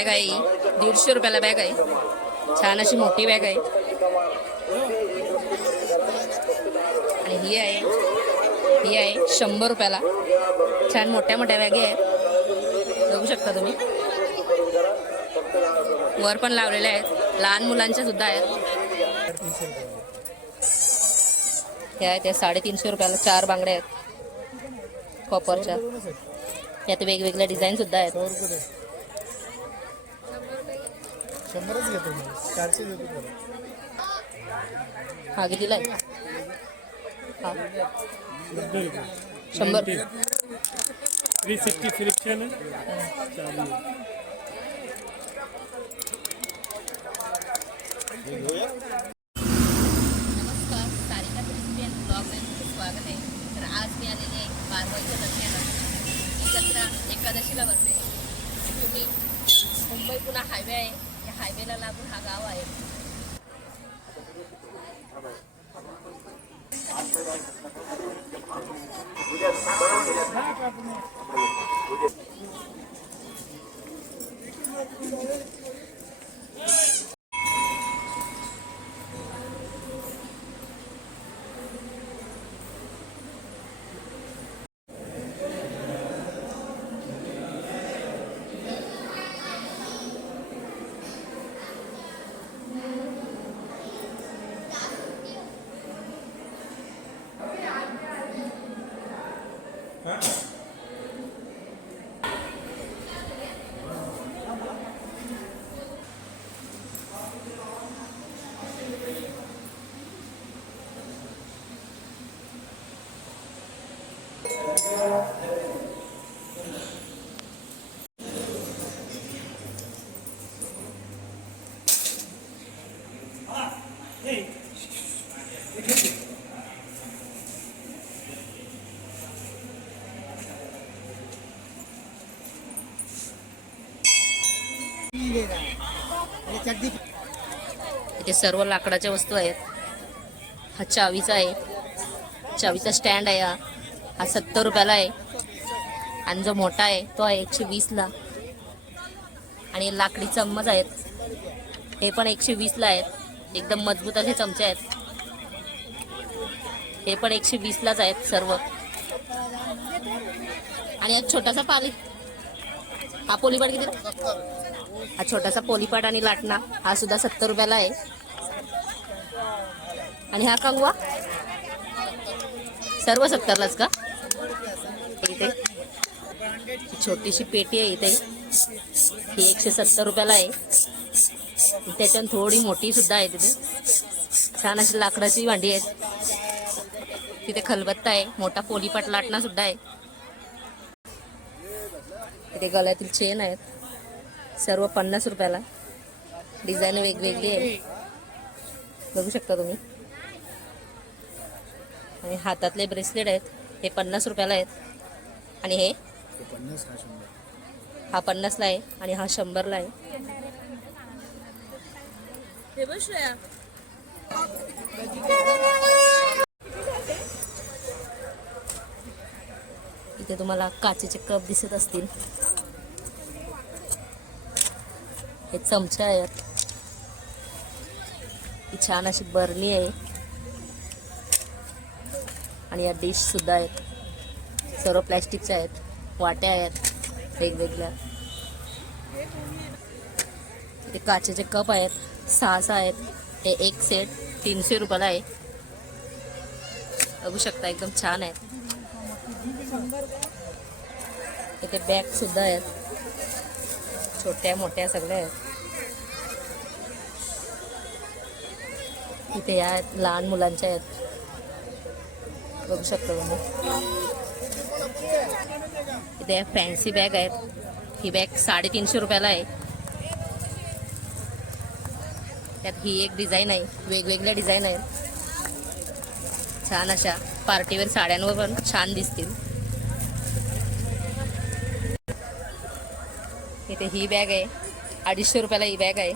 Bag आहे. ही दीडशे रुपयाला बॅग आहे. छान अशी मोठी बॅग आहे. आणि ही आहे. ही आहे शंभर रुपयाला. छान मोठ्या मोठ्या बॅगी आहेत बघू शकता तुम्ही. वर पण लावलेल्या आहेत. लहान मुलांच्या सुद्धा आहेत. ह्या त्या साडेतीनशे रुपयाला चार बांगड्या आहेत. कॉपरच्या यात वेगवेगळ्या डिझाईन सुद्धा आहेत. शंभरच घेतो मी. चारशे देतो तुला. हा कितीला आहे हा. शंभर. थ्री सिक्स्टी फ्रिक्शन आहे चालू. नमस्कार सारिका क्रिस्पियन ब्लॉगमध्ये खूप स्वागत आहे. तर आज मी आलेले आहे बारवाईच्या दसऱ्याला ही जत्रा एकादशीला भरते. तुम्ही मुंबई पुन्हा हायवे आहे. हायवेला लागून हा गाव आहे इथे सर्व लाकडाच्या वस्तू आहेत. हा चावीचा आहे. चावीचा स्टँड आहे हा. हा सत्तर रुपयाला आहे. आणि जो मोठा आहे तो आहे एकशे वीसला. आणि लाकडी चम्मच आहेत. हे पण एकशे वीसला आहेत. एकदम मजबूत असे चमचे आहेत. हे पण एकशे वीसलाच आहेत सर्व. आणि एक छोटासा पाली हा पण किती? हा छोटासा पोलीपाट आणि लाटणा हा सुद्धा सत्तर रुपयाला आहे. आणि हा कंगवा? सर्व सत्तरलाच का? इथे. छोटीशी पेटी आहे इथे. ही एकशे सत्तर रुपयाला आहे. त्याच्यात थोडी मोठी सुद्धा आहे तिथे. छान अशी लाकडाची भांडी आहेत. तिथे खलबत्ता आहे. मोठा पोलीपाट लाटणा सुद्धा आहे. इथे गळ्यातील चेन आहेत. सर्व पन्नास रुपयाला. डिझाईन वेगवेगळी आहे. बघू शकता तुम्ही. आणि हातातले ब्रेसलेट आहेत. हे पन्नास रुपयाला आहेत. आणि हे? हा पन्नासला आहे आणि हा शंभरला आहे. इथे तुम्हाला काचेचे कप दिसत असतील. हे चमचे आहेत. ही छान अशी बरणी आहे. आणि या डिश सुद्धा आहेत. सर्व प्लॅस्टिकच्या आहेत. वाट्या आहेत. वेगवेगळ्या. ते काचेचे कप आहेत. सहा सहा आहेत. हे एक सेट तीनशे रुपयाला आहे. बघू शकता एकदम छान आहेत. इथे बॅग सुद्धा आहेत. छोट्या मोठ्या सगळ्या आहेत. इथे या आहेत लहान मुलांच्या आहेत. बघू शकतो तुम्ही. इथे या फॅन्सी बॅग आहेत. ही बॅग साडेतीनशे रुपयाला आहे. त्यात ही एक डिझाईन आहे. वेगवेगळ्या डिझाईन आहेत. छान अशा. पार्टीवेअर साड्यांवर पण छान दिसतील. इथे ही बॅग आहे. अडीचशे रुपयाला ही बॅग आहे.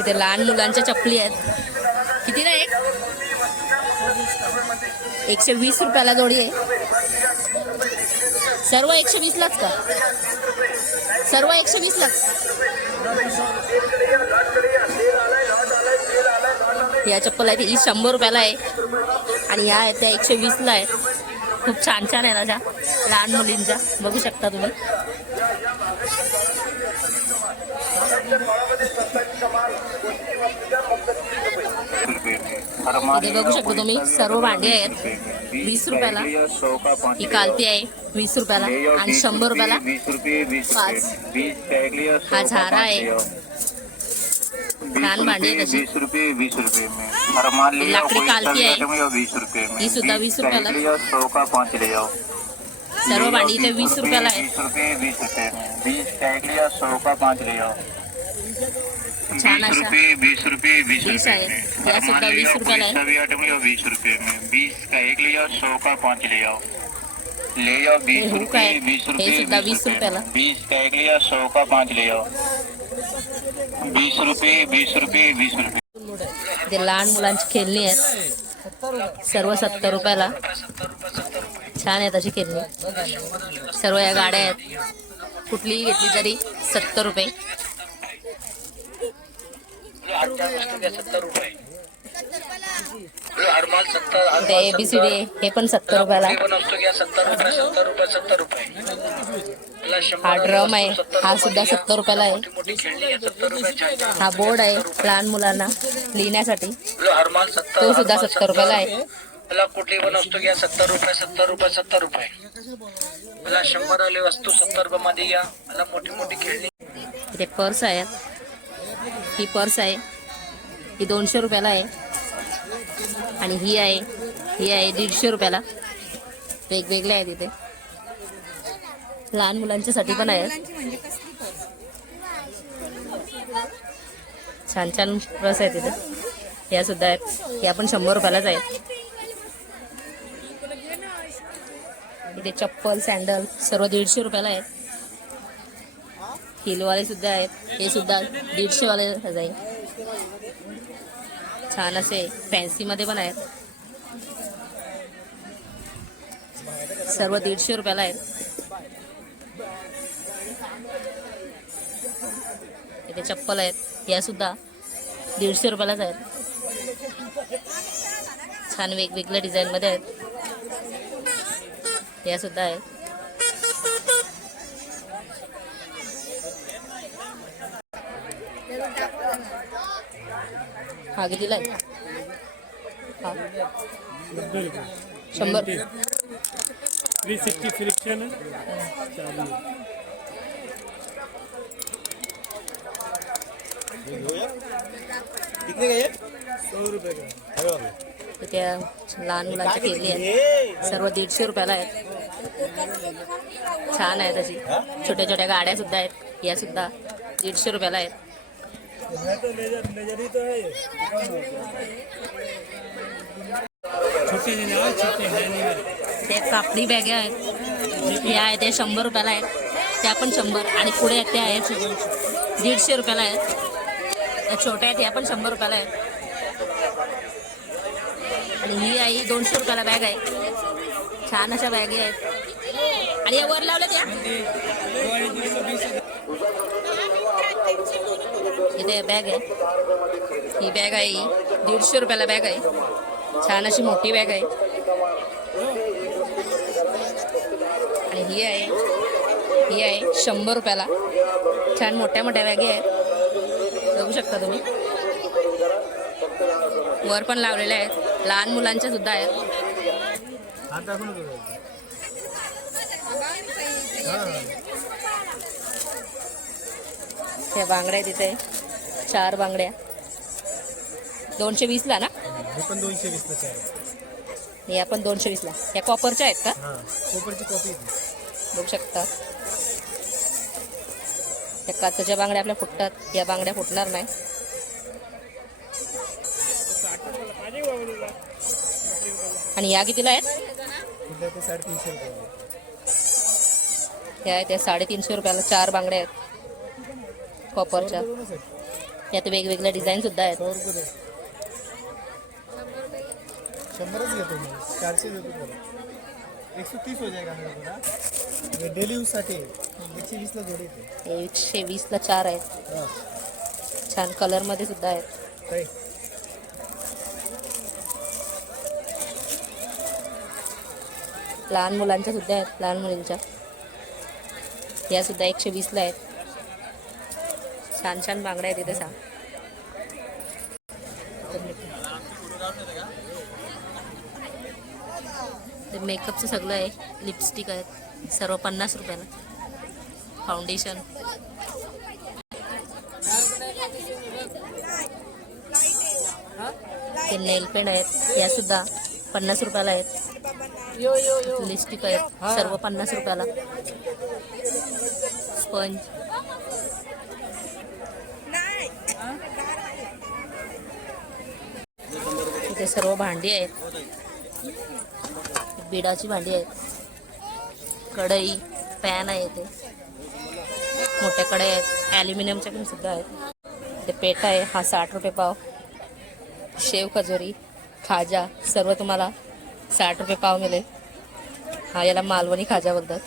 इथे लहान मुलांच्या चपली आहेत. एकशे वीस रुपयाला जोडी आहे. सर्व एकशे वीसलाच का? सर्व एकशे वीसलाच? या चप्पल आहे ती. शंभर रुपयाला आहे. आणि या आहेत त्या एकशे वीसला आहेत खूप छान छान आहे ना त्या लहान मुलींच्या. बघू शकता तुम्ही. इथे बघू शकता तुम्ही सर्व भांडी आहेत वीस रुपयाला ही कालती आहे वीस रुपयाला आणि शंभर रुपयाला पाच. हा झारा आहे. लहान भांडी आहे रुपये वीस रुपये लाकड़ी कालती आहे रुपये ही सुद्धा वीस रुपयाला। लिया सौ का पाँच ले जाओ सर्व भांडी इथे वीस रुपयाला आहे छान अशा रुपये रुपये आहे. या सुद्धा वीस रुपयाला आहे. रुपये का एक लिया सौ का पाँच ले जाओ. ले जाओ बीस हे रुपये बीस हे रुपये सुद्धा वीस रुपयाला. बीस का एक लिया सौ का पाँच ले जाओ. बीस रुपये बीस रुपये बीस रुपये. ते लहान मुलांची खेळणी आहेत सर्व सत्तर रुपयाला. छान तशी खेळणी. सर्व या गाड्या आहेत. कुठलीही घेतली तरी सत्तर रुपये. सत्तर ते एबीसीडी हे पण सत्तर रुपयाला. रुपये रुपये रुपये. हा रुपये ड्रम आहे. हा रुपये सुद्धा. सत्तर रुपयाला आहे. रुपये हा बोर्ड आहे लहान मुलांना लिहिण्यासाठी. माल तो सुद्धा माल सत्तर रुपयाला आहे. त्याला कुठली पण वस्तू घ्या सत्तर रुपये सत्तर रुपये सत्तर रुपये. त्याला शंभर वाली वस्तू सत्तर रुपये मध्ये घ्या. त्याला मोठी मोठी खेळणी. इथे पर्स आहे ही पर्स आहे. ही दोनशे रुपयाला आहे. आणि ही आहे. ही आहे दीडशे रुपयाला. वेगवेगळे आहेत इथे. लहान मुलांच्यासाठी पण आहेत. छान छान पर्स आहेत इथे. या सुद्धा आहेत. या पण शंभर रुपयालाच आहेत. इथे चप्पल सँडल सर्व दीडशे रुपयाला आहेत. हिलवाले सुद्धा आहेत. हे सुद्धा दीडशेवाले जाईल छान असे फॅन्सीमध्ये पण आहेत. सर्व दीडशे रुपयाला आहेत. इथे चप्पल आहेत. या सुद्धा दीडशे रुपयालाच आहेत. छान वेगवेगळ्या डिझाईनमध्ये आहेत. या सुद्धा आहेत. हा कितीला आहे हा. शंभर. थ्री सिक्सटी फ्रिक्शन चालू कितने का ये? सौ रुपये का. इथे लहान मुलांची केली आहेत सर्व दीडशे रुपयाला आहेत. छान आहे तशी छोट्या छोट्या गाड्या सुद्धा आहेत. या सुद्धा दीडशे रुपयाला आहेत. ते कापडी बॅगे आहेत या आहेत त्या शंभर रुपयाला आहेत त्या पण शंभर. आणि पुढे आहेत त्या आहेत दीडशे रुपयाला आहेत त्या छोट्या आहेत या पण शंभर रुपयाला आहेत आणि ही आई दोनशे रुपयाला बॅग आहे. छान अशा बॅगे आहेत. आणि या वर लावल्या त्या. इथे बॅग आहे. ही बॅग आहे ही. दीडशे रुपयाला बॅग आहे. छान अशी मोठी बॅग आहे. आणि ही आहे. ही आहे शंभर रुपयाला. छान मोठ्या मोठ्या बॅगे आहेत बघू शकता तुम्ही. वर पण लावलेले आहेत. लहान मुलांच्या सुद्धा आहेत. हे बांगड्या आहेत तिथे चार बांगड्या. दोनशे वीसला ना? हे पण दोनशे वीसला या पण दोनशे वीसला या कॉपरच्या आहेत का? हां कोपरची कॉपी बघू शकता. त्या काचच्या बांगड्या आपल्या फुटतात. या बांगड्या फुटणार नाही. आणि या कितीला आहेत? कुठल्या ते साडेतीनशे रुपये त्या साडेतीनशे रुपयाला चार बांगड्या आहेत. कॉपरच्या. दोनच आहेत. यात वेगवेगळ्या डिझाईन सुद्धा आहेत. शंभरच घेतो मी. चारशे तुला तीस हो जाएगा मेरे डेली यूजसाठी. एकशे वीसला जोडी येते. हे एकशे वीसला चार आहेत. छान कलरमध्ये सुद्धा आहेत. लहान मुलांच्या सुद्धा आहेत लहान मुलींच्या. या सुद्धा एकशे वीसला आहेत. छान छान बांगड्या आहेत इथे सांग. ते मेकअपचं सगळं आहे लिपस्टिक आहेत सर्व पन्नास रुपयाला. फाउंडेशन ते नेल पेंट आहेत या सुद्धा पन्नास रुपयाला आहेत. लिपस्टिक आहेत सर्व पन्नास रुपयाला. स्पंज इथे सर्व भांडी आहेत. बिडाची भांडी आहेत. कढई पॅन आहे इथे. मोठ्या कढई आहेत. ॲल्युमिनियमच्या पण सुद्धा आहेत. ते पेठा आहे. हा साठ रुपये पाव. शेव खजोरी खाजा सर्व तुम्हाला साठ रुपये पाव मिळेल. हा याला मालवणी खाजा बोलतात.